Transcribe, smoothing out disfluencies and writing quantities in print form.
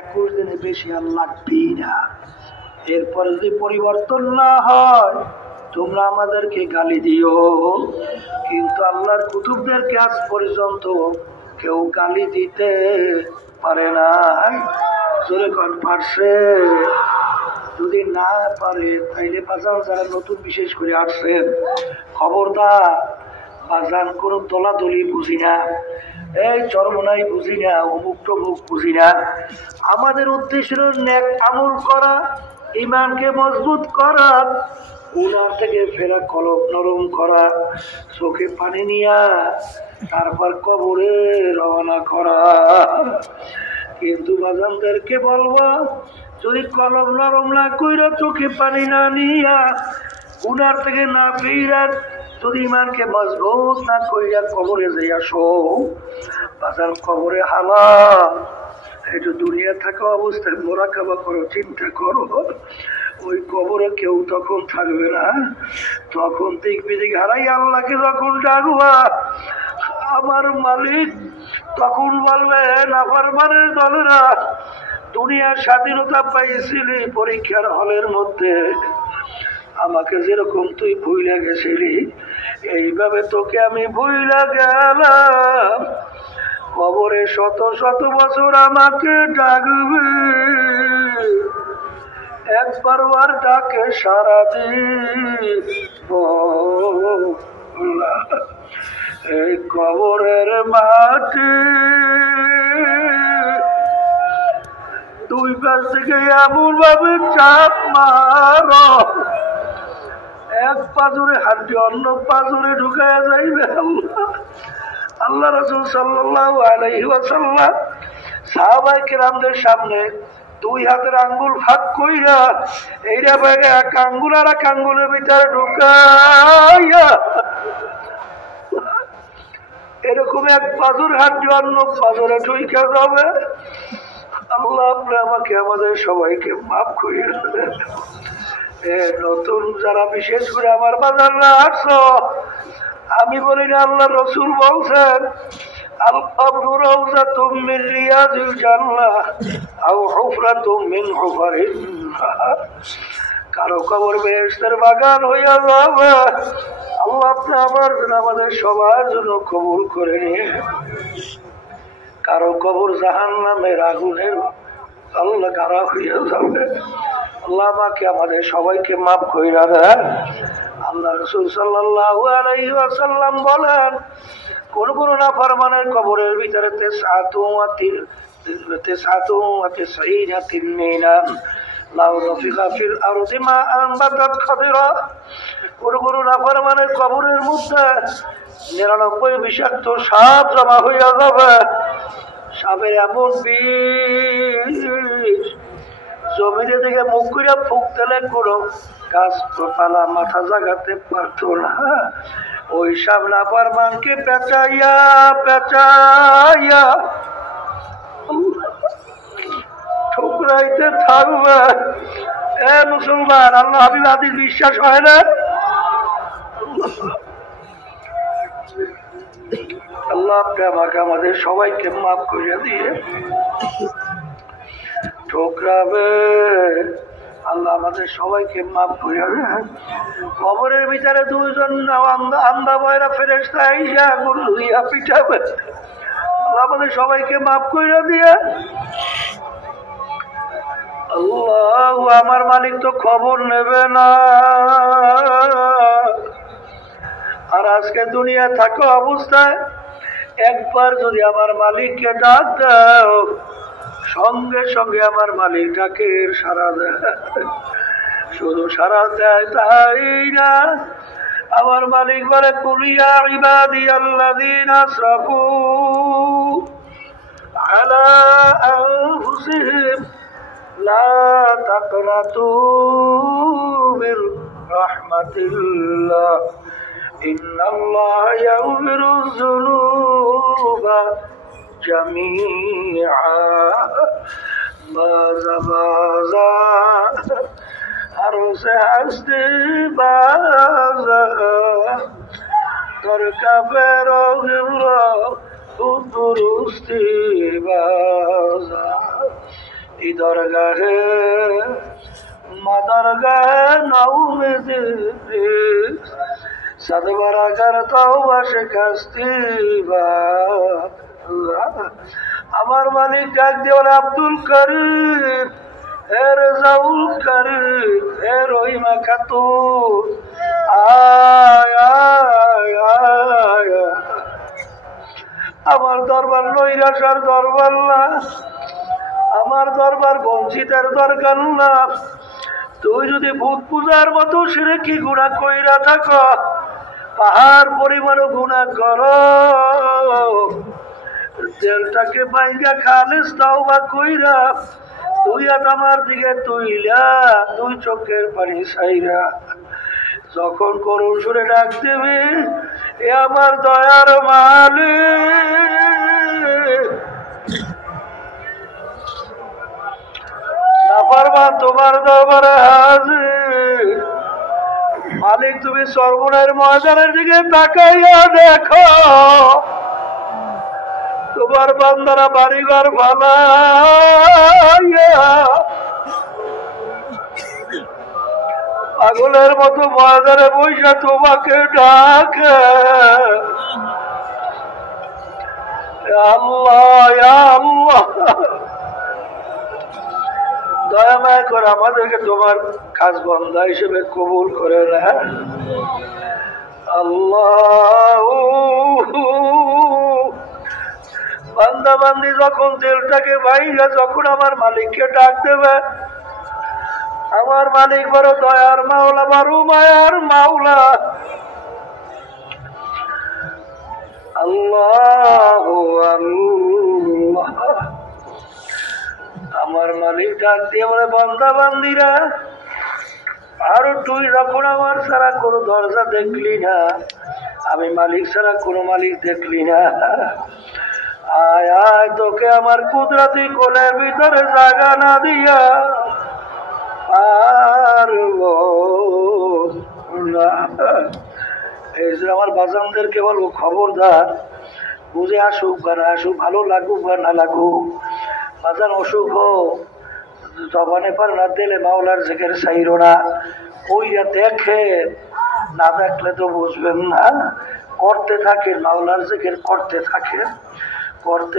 21 দিনে বেশি আর লাগবেই না। এরপরে যদি পরিবর্তন না হয় তোমরা আমাদেরকে গালি দিও, কিন্তু আল্লাহর কুতুবদেরকে আজ পর্যন্ত কেউ গালি দিতে পারে না। জোরে কোন পারছে? যদি না পারে তাইলে বাজান যারা নতুন বিশেষ করে আসছেন, খবরদার বাজান কোনো দলাদলি বুঝি না, এই চরমনাই বুঝি না, অমুক টমুক বুঝি না। আমাদের উদ্দেশ্য নেক আমল করা, ইমানকে মজবুত করা, গুনাহ থেকে ফেরা, কলব নরম করা, চোখে পানি নিয়া তারপর কবরে রওনা করা। কিন্তু বাজানদেরকে বলবো, যদি কলব নরম না কইরা, চোখে পানি না নিয়া, গুনার থেকে না ফিরা, যদি ইমানকে মজবুত না কইরা কবরে যাই আসো, বাজার কবরে হালাল। একটু দুনিয়া থাকা অবস্থায় মোরাকাবা করো, চিন্তা করো, ওই কবরে কেউ তখন থাকবে না। তখন দেখবি যে হারাই আল্লাহকে যখন ডাকবা, আমার মালিক তখন বলবে, নাফরমানের দলেরা, দুনিয়ার স্বাধীনতা পাইছিলি পরীক্ষার হলের মধ্যে, আমাকে যেরকম তুই ভুইলা গেছিলি, এইভাবে তোকে আমি ভুইলা গেলাম। কবরে শত শত বছর আমাকে ডাকবে, একবার আর ডাকে সারা দিব। এই কবরের মাটি দুই পাশ থেকে এমন ভাবে চাপ মারো, এক পাজরে হাড্ডি অন্য পাজরে ঢুকায় যাইবে। আল্লাহ রাসূল সাল্লাল্লাহু আলাইহি ওয়াসাল্লাম সাহাবায়ে কেরামদের সামনে দুই হাতের আঙ্গুল ভাগ কইরা এইটা ভাগে এক আঙ্গুল আর এক আঙ্গুলের ভিতরে ঢুকাইয়া এরকম এক পাজর হাড্ডি অন্য পাজরে ঢুকা যাবে। আল্লাহ আপনি আমাকে আমাদের সবাইকে মাফ করিয়ে দেন। নতুন যারা বিশেষ করে আমার বাজাররা আসছো, আমি বলি না, আল্লাহ রসুল বলছেন, কারো কবর বেহেশতের বাগান হইয়া যাবে। আল্লাহ আপনি আমাদের সবার জন্য কবুল করে নিয়ে, কারো কবর জাহান্নামের আগুনের আল্লাহ গাড়া হইয়া যাবে। আল্লাহ আমাকে আমাদের সবাইকে মাফ কইরা দেন। আল্লাহ রাসূল সাল্লাল্লাহু আলাইহি ওয়াসাল্লাম বলেন, কোন কোন নাফরমানের কবরের ভিতরে কোন কোন নাফরমানের কবরের মধ্যে 99 বিষাক্ত সাপ জমা হইয়া যাবে। সাপের এমন বিষ, জমিনে থেকে মুখ করে ফুক দিলে কোনো গাছ পালা মাথা জাগাতে পারতো না। ওই সব নাফরমানকে পেঁচাইয়া পেঁচাইয়া ঠুকরাইতে থাকবে। এ মুসলমান, আল্লাহ হাবিব হাদিস বিশ্বাস হয় না? আল্লাহ আপনি আমাকে আমাদের সবাইকে মাফ করে দিয়ে ঠোকরাবে। আল্লাহ আমাদের সবাইকে মাফ করে দেন। কবরের ভিতরে দুইজন আন্দা বয়রা ফেরেশতা আইসা গুলিয়া পিটাবে। আল্লাহ আমাদের সবাইকে মাফ করে দিয়ে। আল্লাহ, আমার মালিক তো খবর নেবে না। আর আজকে দুনিয়া থাকা অবস্থায় একবার যদি আমার মালিককে ডাক দাও, সঙ্গে সঙ্গে আমার মালিক ডাকে সাড়া দেয়। শুধু সাড়া দেয় তাই না, আমার মালিক বলে, কুলিয়া ইবাদিয়াল্লাযীনা আসরাফু আলা আনফুসিহিম লা তাকনাতু মির রাহমাতিল্লাহ ইন্নাল্লাহা ইয়াগফিরুয যুনুবা জামিআ। বাজা বাজা আরো সে হাসতে বাজা তোর কাফের দুরুস্তি বাজা। এই দরগাহে মাদারগাহে নাউমে দে সাদবারা করতাও বাসে কাস্তিবা। আমার মালিক ডাক দিয়ে বলে, আব্দুল করিম, হে রেজাউল করিম, হে রহিমা খাতুন, আয় আয় আয়। আমার দরবার নৈরাশার দরবার না, আমার দরবার বঞ্চিতের দরকার না। তুই যদি ভূত পূজার মতো শিরকি গুনাহ কইরা থাকো, পাহাড় পরিমাণও গুনাহ করো, তেলটাকে বাইঙ্গা খালিস তাওবা কইরা তুই আমার দিকে তুইলা দুই চোখের পানি ছাইরা যখন করুণ সুরে ডাক দিবি, এ আমার দয়ার মালিক, নাফরমান তোমার দরবারে হাজির। মালিক তুমি সর্বনের ময়দানের দিকে তাকাইয়া দেখো, তোমার বান্দারা বাড়িঘর ফালাইয়া পাগলের মতো ময়দানে বইসা তোমাকে ডাকে। আল্লাহ আল্লাহ, দয়া মায়া করে আমাদেরকে তোমার খাস বান্দা হিসেবে কবুল করে না। আল্লাহ, বান্দা বান্দি যখন তেলটাকে বাইরে যখন আমার মালিককে ডাক দেবে, আমার মালিক বড় দয়ার মাওলা, বড় মায়ার মাওলা। আল্লাহ আল্লাহ, আমার মালিক ডাক দিয়ে বলে, বান্দা বান্দিরা, আর তুই যখন আমার ছাড়া কোনো দরজা দেখলি না, আমি মালিক ছাড়া কোনো মালিক দেখলি না, আয় আয় তোকে আমার কুদরতি কোলের ভিতরে জায়গা না দিয়া পারবো না। এই যে আমার বাজানদেরকে বলবো, খবরদার, বুঝে আসুক বা না আসুক, ভালো লাগুক বা না লাগুক, বাজান অসুখ হোক, জবানে পার না দিলে মাওলার জিকির চাইরো না। ওইরা দেখে না, দেখলে তো বুঝবেন না। করতে থাকে মাওলার জিকির, করতে থাকে, করতে